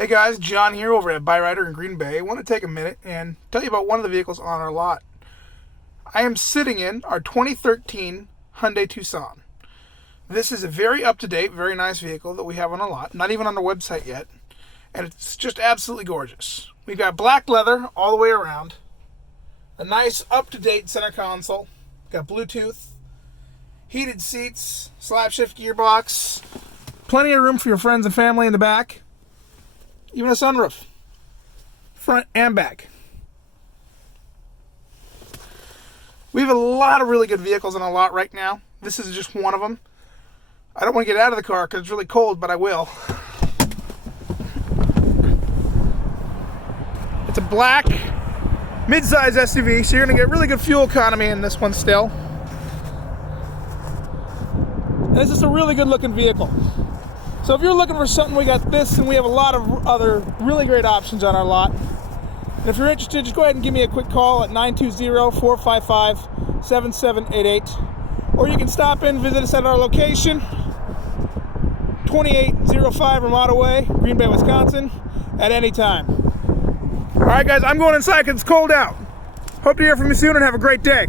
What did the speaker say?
Hey guys, John here over at Byrider Green Bay. I want to take a minute and tell you about one of the vehicles on our lot. I am sitting in our 2013 Hyundai Tucson. This is a very up-to-date, very nice vehicle that we have on our lot, not even on the website yet, and it's just absolutely gorgeous. We've got black leather all the way around, a nice up-to-date center console, got Bluetooth, heated seats, slap shift gearbox, plenty of room for your friends and family in the back. Even a sunroof, front and back. We have a lot of really good vehicles on a lot right now. This is just one of them. I don't want to get out of the car because it's really cold, but I will. It's a black mid-size SUV, so you're going to get really good fuel economy in this one still. And it's just a really good looking vehicle. So if you're looking for something, we got this, and we have a lot of other really great options on our lot. And if you're interested, just go ahead and give me a quick call at 920-455-7788. Or you can stop in and visit us at our location, 2805 Ramada Way, Green Bay, Wisconsin, at any time. All right, guys, I'm going inside because it's cold out. Hope to hear from you soon and have a great day.